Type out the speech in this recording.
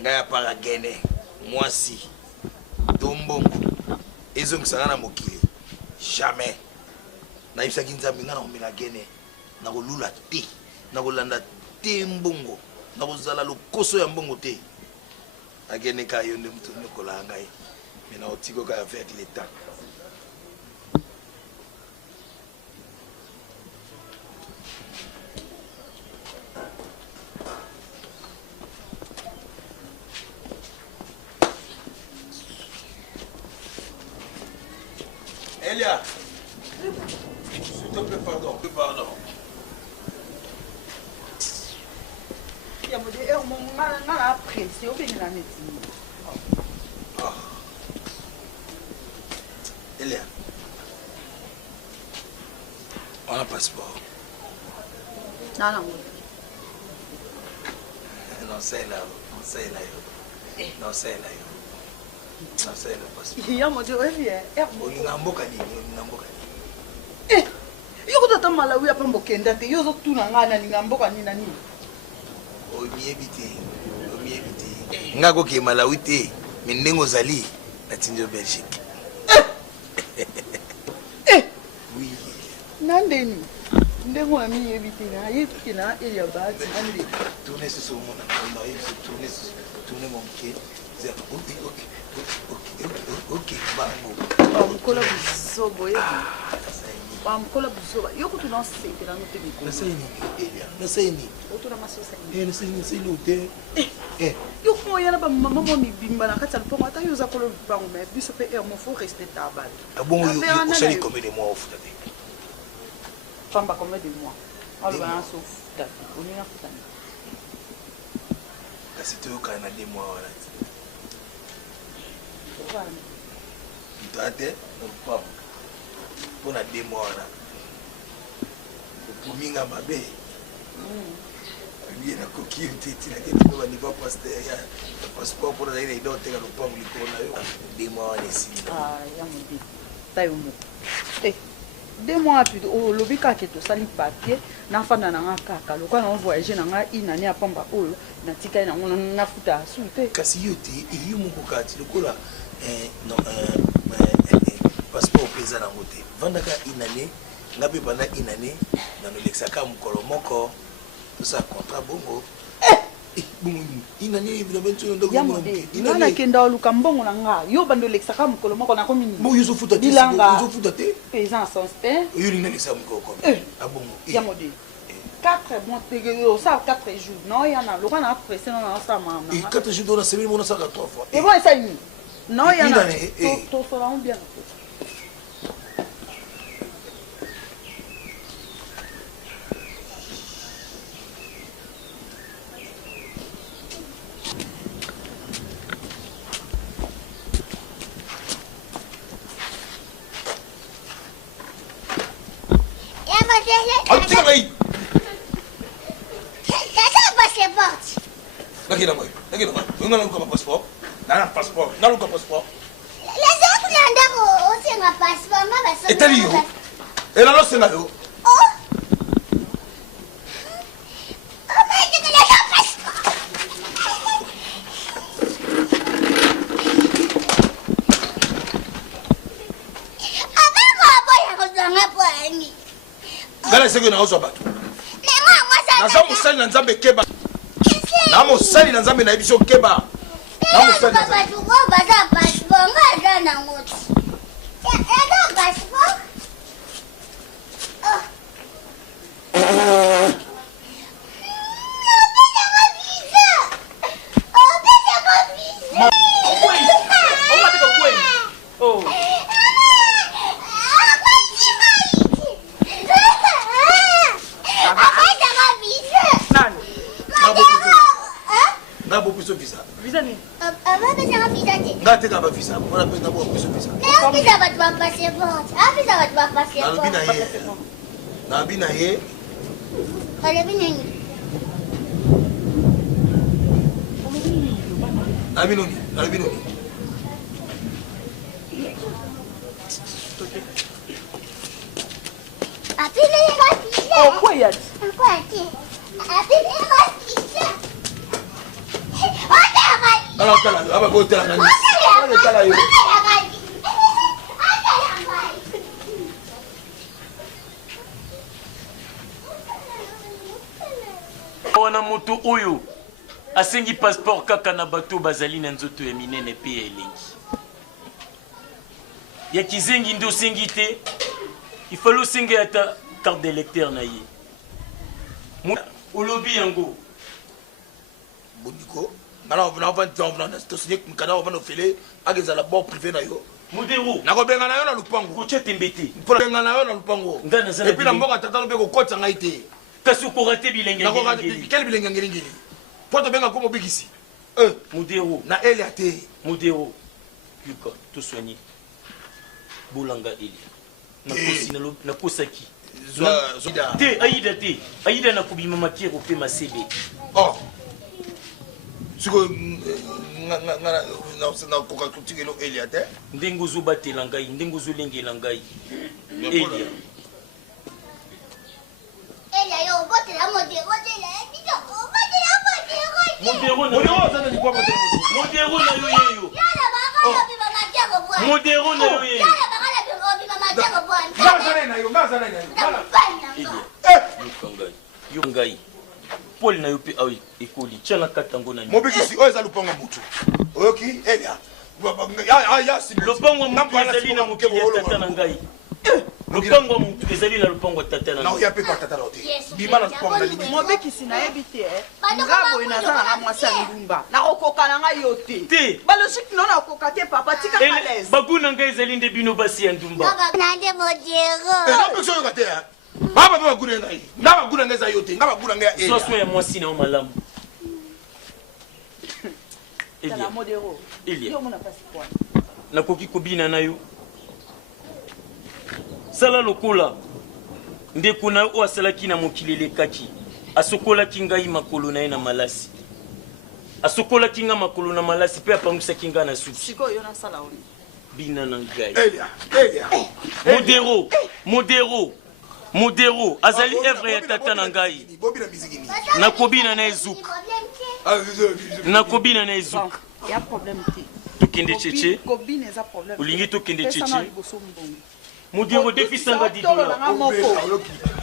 ngaya para gene mwasi tombongo ezongisanga na mokili jamais na ibisaki nzambe nga na komela gene na kolula te na kolanda te mbongo na kozala lokoso ya mbongo te agene ka yo nde mutu nyokola ngai me na otiko ka avec le temps. Elia, s'il te plaît, pardon. Il y a un pressé, au béni la médecine. Elia, on a un passeport. Non. Non, c'est là. Non, c'est là. Non, c'est le passeport. Il y a mon Dieu, oui, on a un boca. Eh, yo kutata malawi apa mbokenda te yo zo tuna ngana ningamboka nina nini o miebite ngako ke malawi te mindengo zali na tinjo Belgique oui nandeni ndengo na miebite na yiki na ya bati ande tourner ce moment on arrive se tourner mon pied ok bango mkola bisobo Bamkola buzoba yoko tunase tela no temiko naseni Elia naseni otuna masosa naseni ote yoko yala ba mama mo mibimba na kati alpo mata yoza kolo bango me biso pe mo faut rester tabal bon yo sali combien de mois au foot pamba combien de mois alors ba so futa oni na futa kasi to kana 2 mois wala Tate, non pour la 2 mois là. Pour minga mabe. Lui na coquille tete na kete ko ni pas passeport pour aller dans te le pam li ko na yo 2 mois ici. Ya mo di. Tayo mo. 2 mois plus o lobika ke to sali papier na fana na ngaka lo kwa na voyager na nga inani apamba oyo na tika na ngona na futa sute. Kasi yote iyo mo kokati lokola non passeport pesa na ngote vandaka inane ngabe bana inane na nolexaka mukolo moko to sa contrat bongo bongo inane évidemment tu ndo bongo inana kenda luka mbongo na nga yo bando lexaka mukolo moko na komini mo yuzo futa te yuzo futa te pesa sans te yo ni lexa mukolo ko bongo yamode 4 mois tegelo ça 4 jours non yana lo kana pressé non ça mama 4 jours dans la semaine on a ça 3 fois et bon ça ni non yana to so la on bien passeport. Não nunca passeport. E tá ali, ela não se nada. Gala sego na ozo bato. Na za musali na nzambe keba. Na musali na nzambe na biso keba. Na musali na nzambe. Baza passeport ngaza na ngoti. Ya passeport. Take up a visa. What happened about visa? Nabina here. Oh, quiet. Quiet. Alors, tu as la beauté. wana moto oyo asengi passeport kaka na bato bazali na nzoto ya minene pe ya elengi ya kizengi nde osengi te ifali osengi ata carte d'électeur na ye olobi yango Boniko ngana ovana ofele akezala bord privé na yo modero nakobenga na yo na lupango kotia tembe te benga na yo na lupango epuis na mboka tata lobe kokotisa ngai te kasi okorate bilenge quel bilenge ngelingeli po tobenga ko mobikisi modero na elia te modero yuka tosoigné bolanga elia nakosaki te aida nakobima makero mpe masebe siko nakoka kotikelo elia te ndenge ozobatela ngai ndenge ozolengela ngai elia modero na yo yeyo modero na yo yeyo yo ngai pole na yo mpe awa ekoli tia na kati yango na mobikisi oyo eza lupango mutu oyoki elia lopango mutu ezali na mokili ya tata na ngai lopango mutu ezali na lopango tata na naoya mpe patata na te bima na lupango na lingi mobekisi nayebi te nga boye naza nanga mwasi ya ndumba nakokoka na ngai yo te balosiki no nakoka te papa tika malaise bagu na ngai ezali nde bino basi ya ndumba nabiso oyoka te baba mpe baguna ngai nga baguna ngai eza yo te nga baguna ngai ya elia soso ya mwasi na yo malamu elia nakoki kobina na yo sala lokola ndeko na oyo asalaki na mokili elekaki asokolaki ngai makolo na ye na malasi asokolaki nga makolo na malasi mpe apangisaki nga na suki bina na ngai modero azali evre ya tata na ngai nakobina na ezuka tokende cheche olingi tokende cheche modero defisanga $10